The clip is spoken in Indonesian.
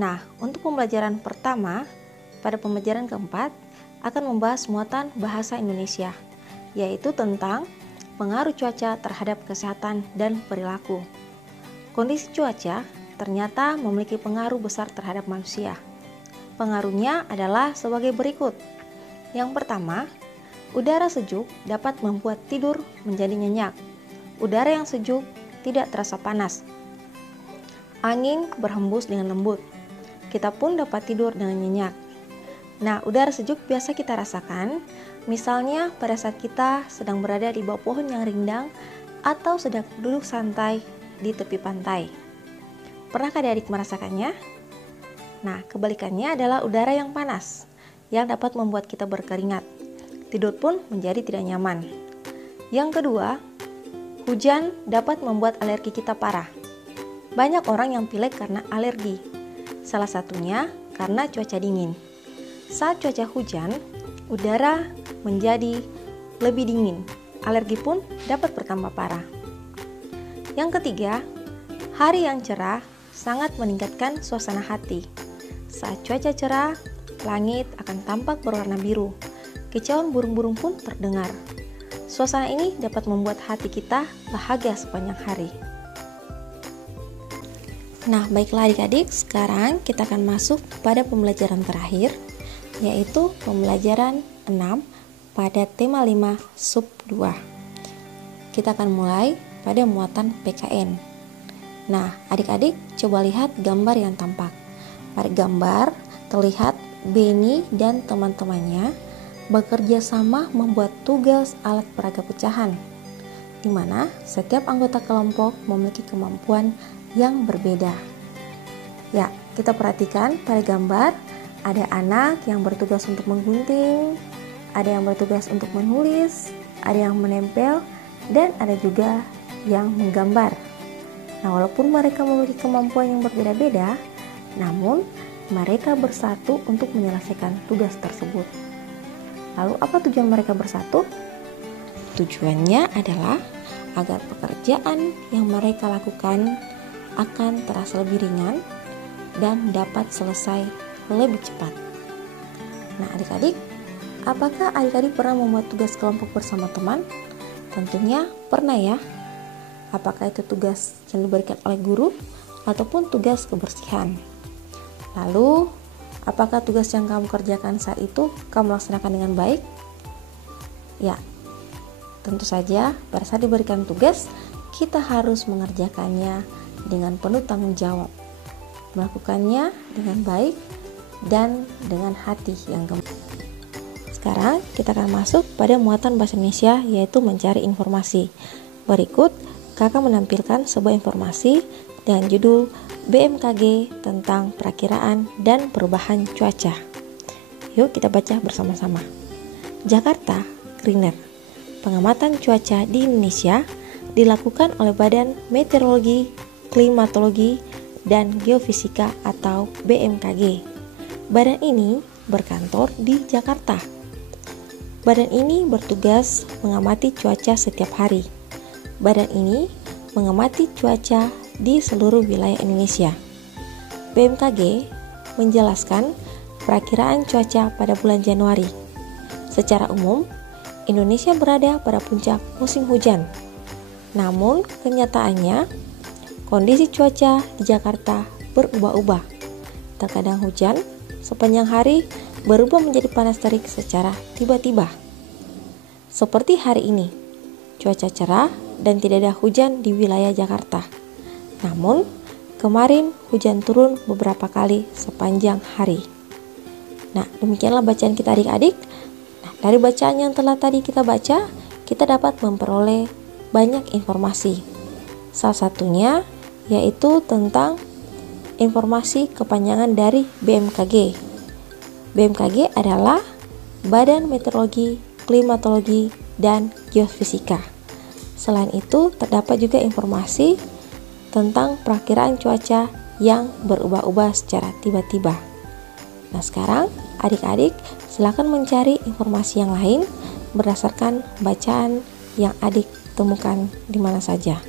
Nah, untuk pembelajaran pertama, pada pembelajaran keempat akan membahas muatan bahasa Indonesia, yaitu tentang pengaruh cuaca terhadap kesehatan dan perilaku. Kondisi cuaca ternyata memiliki pengaruh besar terhadap manusia. Pengaruhnya adalah sebagai berikut. Yang pertama, udara sejuk dapat membuat tidur menjadi nyenyak. Udara yang sejuk tidak terasa panas. Angin berhembus dengan lembut. Kita pun dapat tidur dengan nyenyak. Nah, udara sejuk biasa kita rasakan, misalnya pada saat kita sedang berada di bawah pohon yang rindang atau sedang duduk santai di tepi pantai. Pernahkah adik merasakannya? Nah, kebalikannya adalah udara yang panas, yang dapat membuat kita berkeringat. Tidur pun menjadi tidak nyaman. Yang kedua, hujan dapat membuat alergi kita parah. Banyak orang yang pilek karena alergi. Salah satunya karena cuaca dingin. Saat cuaca hujan, udara menjadi lebih dingin. Alergi pun dapat bertambah parah. Yang ketiga, hari yang cerah sangat meningkatkan suasana hati. Saat cuaca cerah, langit akan tampak berwarna biru. Kicauan burung-burung pun terdengar. Suasana ini dapat membuat hati kita bahagia sepanjang hari. Nah, baiklah adik-adik, sekarang kita akan masuk pada pembelajaran terakhir, yaitu pembelajaran 6 pada tema 5 sub 2. Kita akan mulai pada muatan PKN. Nah, adik-adik coba lihat gambar yang tampak. Pada gambar terlihat Beni dan teman-temannya bekerja sama membuat tugas alat peraga pecahan, di mana setiap anggota kelompok memiliki kemampuan yang berbeda. Ya, kita perhatikan pada gambar ada anak yang bertugas untuk menggunting, ada yang bertugas untuk menulis, ada yang menempel, dan ada juga yang menggambar. Nah, walaupun mereka memiliki kemampuan yang berbeda-beda, namun mereka bersatu untuk menyelesaikan tugas tersebut. Lalu apa tujuan mereka bersatu? Tujuannya adalah agar pekerjaan yang mereka lakukan akan terasa lebih ringan dan dapat selesai lebih cepat. Nah, adik-adik, apakah adik-adik pernah membuat tugas kelompok bersama teman? Tentunya pernah ya. Apakah itu tugas yang diberikan oleh guru ataupun tugas kebersihan? Lalu, apakah tugas yang kamu kerjakan saat itu kamu laksanakan dengan baik? Ya, tentu saja pada saat diberikan tugas, kita harus mengerjakannya dengan penuh tanggung jawab, melakukannya dengan baik dan dengan hati yang gembira. Sekarang kita akan masuk pada muatan bahasa Indonesia, yaitu mencari informasi. Berikut kakak menampilkan sebuah informasi dengan judul BMKG tentang perakiraan dan perubahan cuaca. Yuk kita baca bersama-sama. Jakarta, Greener. Pengamatan cuaca di Indonesia dilakukan oleh Badan Meteorologi, Klimatologi, dan Geofisika atau BMKG. Badan ini berkantor di Jakarta. Badan ini bertugas mengamati cuaca setiap hari. Badan ini mengamati cuaca di seluruh wilayah Indonesia. BMKG menjelaskan perakiraan cuaca pada bulan Januari. Secara umum, Indonesia berada pada puncak musim hujan. Namun, kenyataannya, kondisi cuaca di Jakarta berubah-ubah. Terkadang hujan, sepanjang hari berubah menjadi panas terik secara tiba-tiba. Seperti hari ini, cuaca cerah dan tidak ada hujan di wilayah Jakarta. Namun, kemarin hujan turun beberapa kali sepanjang hari. Nah, demikianlah bacaan kita adik-adik. Nah, dari bacaan yang telah tadi kita baca, kita dapat memperoleh banyak informasi. Salah satunya yaitu tentang informasi kepanjangan dari BMKG. BMKG adalah Badan Meteorologi, Klimatologi, dan Geofisika. Selain itu, terdapat juga informasi tentang perakiraan cuaca yang berubah-ubah secara tiba-tiba. Nah, sekarang adik-adik silakan mencari informasi yang lain berdasarkan bacaan yang adik temukan di mana saja.